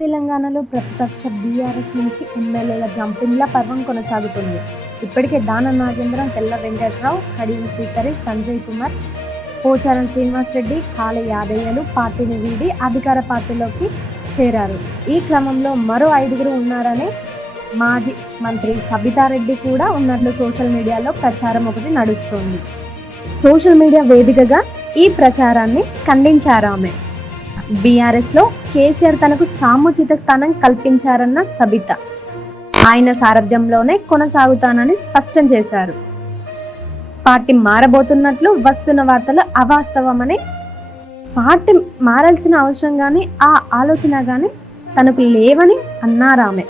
తెలంగాణలో ప్రతిపక్ష బీఆర్ఎస్ నుంచి ఎమ్మెల్యేల జంపింగ్ల పర్వం కొనసాగుతుంది. ఇప్పటికే దాన నాగేంద్రం తెల్ల వెంకట్రావు కడియం శ్రీకరి సంజయ్ కుమార్ పోచారం శ్రీనివాస్ రెడ్డి కాళ యాదయ్యలు పార్టీని వీడి అధికార పార్టీలోకి చేరారు. ఈ క్రమంలో మరో ఐదుగురు ఉన్నారని మాజీ మంత్రి సబితారెడ్డి కూడా ఉన్నట్లు సోషల్ మీడియాలో ప్రచారం ఒకటి నడుస్తోంది. సోషల్ మీడియా వేదికగా ఈ ప్రచారాన్ని ఖండించారు ఆమె. బీఆర్ఎస్లో కేసీఆర్ తనకు సాముచిత స్థానం కల్పించారన్న సబిత. ఆయన సారథ్యంలోనే కొనసాగుతానని స్పష్టం చేశారు. పార్టీ మారబోతున్నట్లు వస్తున్న వార్తలు అవాస్తవమని పార్టీ మారాల్సిన అవసరం కానీ ఆ ఆలోచన కానీ తనకు లేవని అన్నారామె.